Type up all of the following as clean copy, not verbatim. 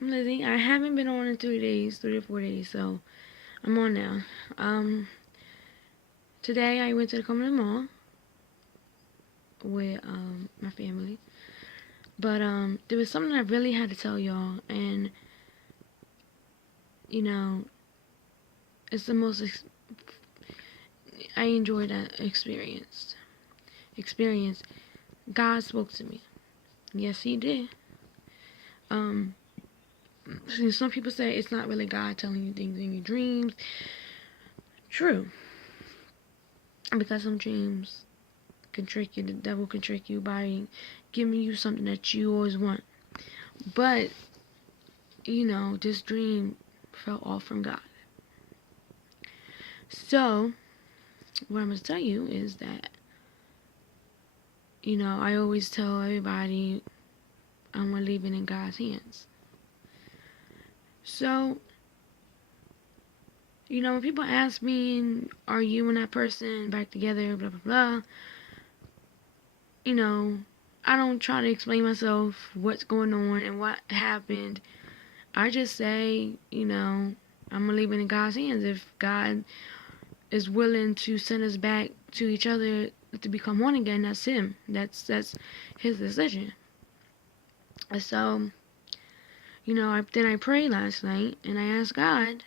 I'm Lizzie. I haven't been on in 3 days, 3 to 4 days, so I'm on now. Today I went to the Cumberland Mall with my family, but there was something I really had to tell y'all, and you know, it's the most I enjoyed that experience. Experience. God spoke to me. Yes, He did. Um, some people say it's not really God telling you things in your dreams. True, because some dreams can trick you. The devil can trick you by giving you something that you always want. But, this dream fell off from God. So, what I'm going to tell you is that, I always tell everybody I'm going to leave it in God's hands. So, when people ask me, are you and that person back together, blah, blah, blah, I don't try to explain myself, what's going on and what happened. I just say, I'm going to leave it in God's hands. If God is willing to send us back to each other to become one again, that's Him. That's His decision. So, then I prayed last night and I asked God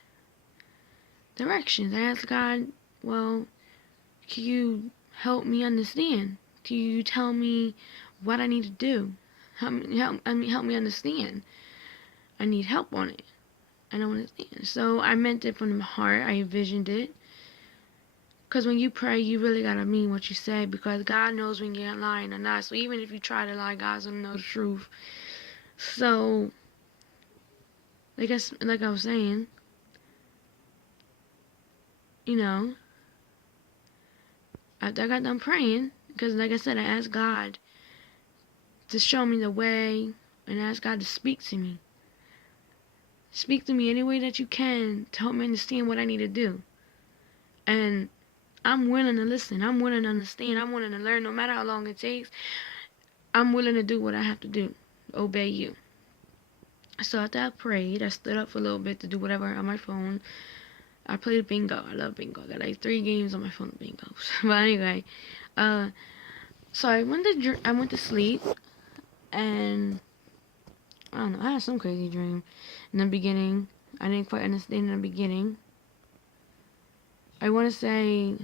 directions. I asked God, well, can you help me understand? Can you tell me what I need to do? Help me understand. I need help on it. I don't understand. So I meant it from the heart. I envisioned it. Because when you pray, you really got to mean what you say. Because God knows when you're lying or not. So even if you try to lie, God's going to know the truth. So, like I was saying, after I got done praying, because like I said, I asked God to show me the way and asked God to speak to me. Speak to me any way that you can to help me understand what I need to do. And I'm willing to listen. I'm willing to understand. I'm willing to learn no matter how long it takes. I'm willing to do what I have to do. Obey you. So after I prayed, I stood up for a little bit to do whatever on my phone. I played bingo. I love bingo. I got like 3 games on my phone of bingos. But anyway, so I went to sleep, and I don't know. I had some crazy dream in the beginning. I didn't quite understand in the beginning. I want to say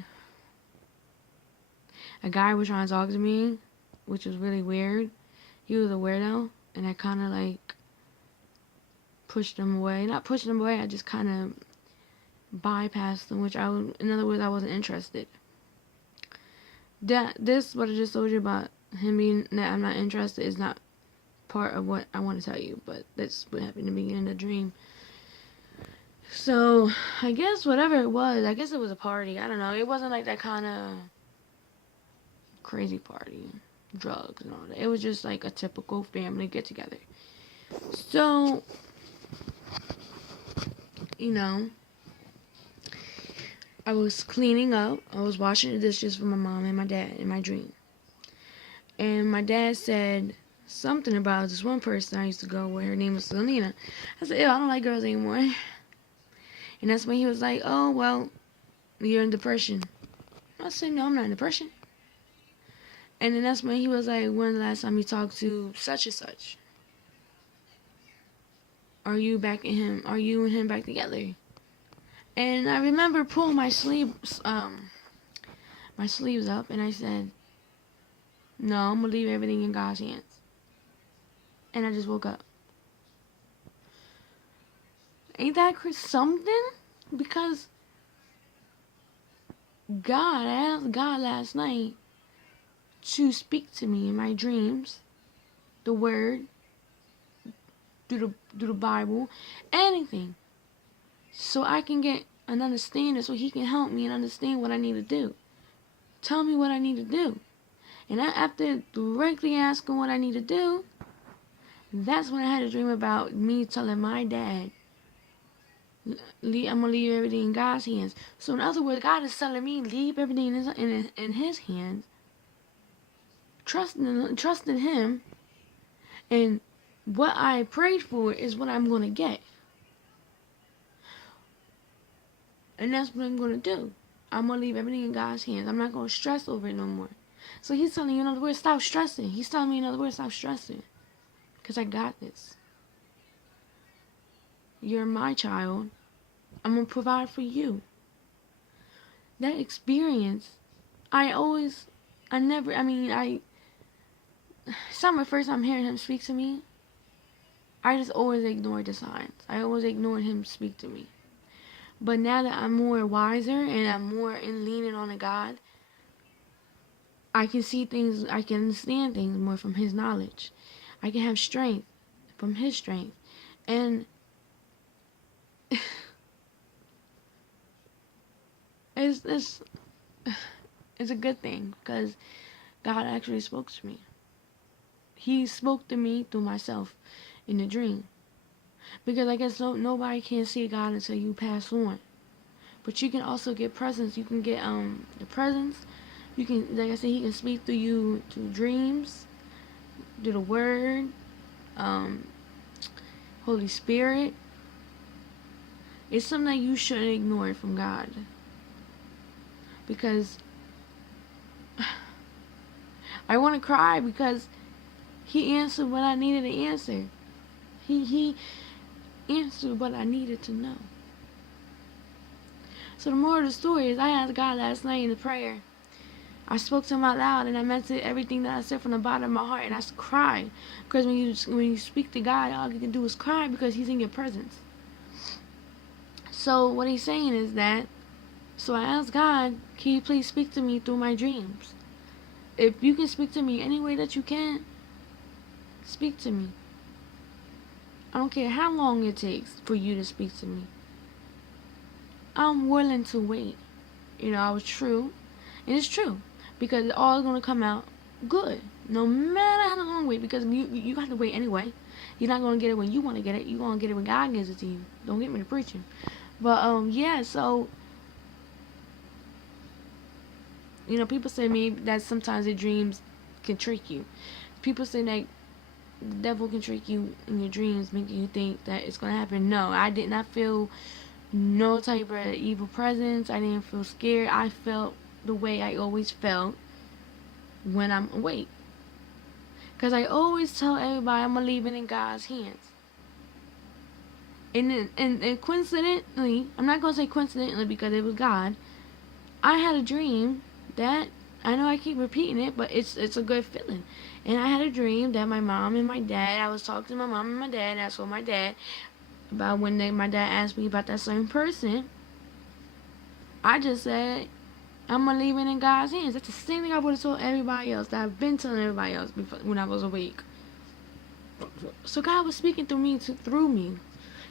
a guy was trying to talk to me, which was really weird. He was a weirdo, and I kind of like pushed him away. Not pushed him away. I just kind of bypassed him, in other words, I wasn't interested. What I just told you about him being that I'm not interested is not part of what I want to tell you, but that's what happened in the beginning of the dream. So, I guess whatever it was, I guess it was a party. I don't know. It wasn't like that kind of crazy party, drugs and all that. It was just like a typical family get together. So, I was cleaning up. I was washing the dishes for my mom and my dad in my dream. And my dad said something about this one person I used to go with. Her name was Selena. I said, ew, I don't like girls anymore. And that's when he was like, oh, well, you're in depression. I said, no, I'm not in depression. And then that's when he was like, when the last time you talked to such and such? Are you and him back together? And I remember pulling my sleeves up, and I said, no, I'm gonna leave everything in God's hands. And I just woke up. Ain't that something? Because I asked God last night to speak to me in my dreams, the Word, through the Bible, anything, so I can get an understanding, so He can help me and understand what I need to do. Tell me what I need to do. And after directly asking what I need to do, that's when I had a dream about me telling my dad, I'm going to leave everything in God's hands. So in other words, God is telling me, leave everything in His hands, trusting Him, and what I prayed for is what I'm going to get. And that's what I'm going to do. I'm going to leave everything in God's hands. I'm not going to stress over it no more. So he's telling you, in other words, stop stressing. He's telling me, in other words, stop stressing. Because I got this. You're my child. I'm going to provide for you. That experience, it's not my first time hearing him speak to me. I just always ignored the signs. I always ignored him speak to me. But now that I'm more wiser and I'm more in leaning on a God, I can see things, I can understand things more from his knowledge. I can have strength from his strength. And it's a good thing because God actually spoke to me. He spoke to me through myself in a dream. Because I guess nobody can see God until you pass on. But you can also get presence. You can get the presence. You can, like I said, he can speak through you through dreams, through the word, Holy Spirit. It's something that you shouldn't ignore from God. Because I want to cry because he answered what I needed to answer. He answered what I needed to know. So the moral of the story is I asked God last night in the prayer. I spoke to him out loud and I meant everything that I said from the bottom of my heart, and I cried. Because when you speak to God, all you can do is cry because he's in your presence. So what he's saying is that, so I asked God, can you please speak to me through my dreams? If you can speak to me any way that you can, speak to me. I don't care how long it takes for you to speak to me. I'm willing to wait. I was true. And it's true. Because it's all going to come out good. No matter how long you wait. Because you have to wait anyway. You're not going to get it when you want to get it. You're going to get it when God gives it to you. Don't get me to preaching. But, yeah, so, people say maybe that sometimes your dreams can trick you. People say that the devil can trick you in your dreams, making you think that it's going to happen. No, I did not feel no type of evil presence. I didn't feel scared. I felt the way I always felt when I'm awake. Because I always tell everybody I'm going to leave it in God's hands. And coincidentally, I'm not going to say coincidentally because it was God, I had a dream that, I know I keep repeating it, but it's a good feeling. And I had a dream that my mom and my dad, I was talking to my mom and my dad, and I told my dad about when my dad asked me about that certain person. I just said, I'm going to leave it in God's hands. That's the same thing I would have told everybody else, that I've been telling everybody else before, when I was awake. So God was speaking through me,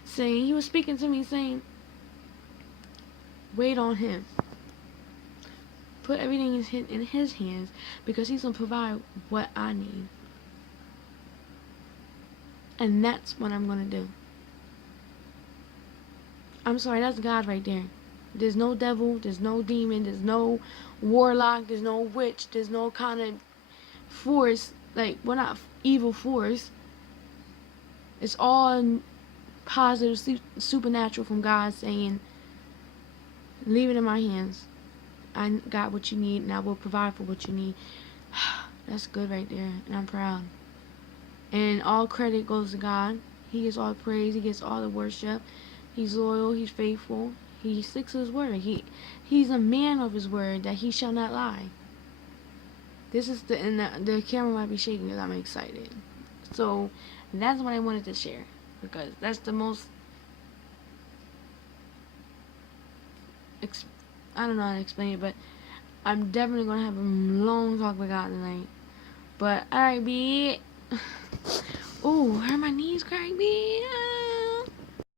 saying, he was speaking to me saying, wait on him. Put everything in his hands because he's going to provide what I need. And that's what I'm going to do. I'm sorry, that's God right there. There's no devil, there's no demon, there's no warlock, there's no witch, there's no kind of force, not evil force. It's all positive, supernatural from God saying, leave it in my hands. I got what you need and I will provide for what you need. That's good right there, and I'm proud. And all credit goes to God. He gets all praise, he gets all the worship. He's loyal, he's faithful. He sticks to his word. He's a man of his word, that he shall not lie. This is the camera might be shaking because I'm excited. So that's what I wanted to share, because that's the most I don't know how to explain it, but I'm definitely gonna have a long talk with God tonight. But alright, B. Ooh, hurt my knees crack, B.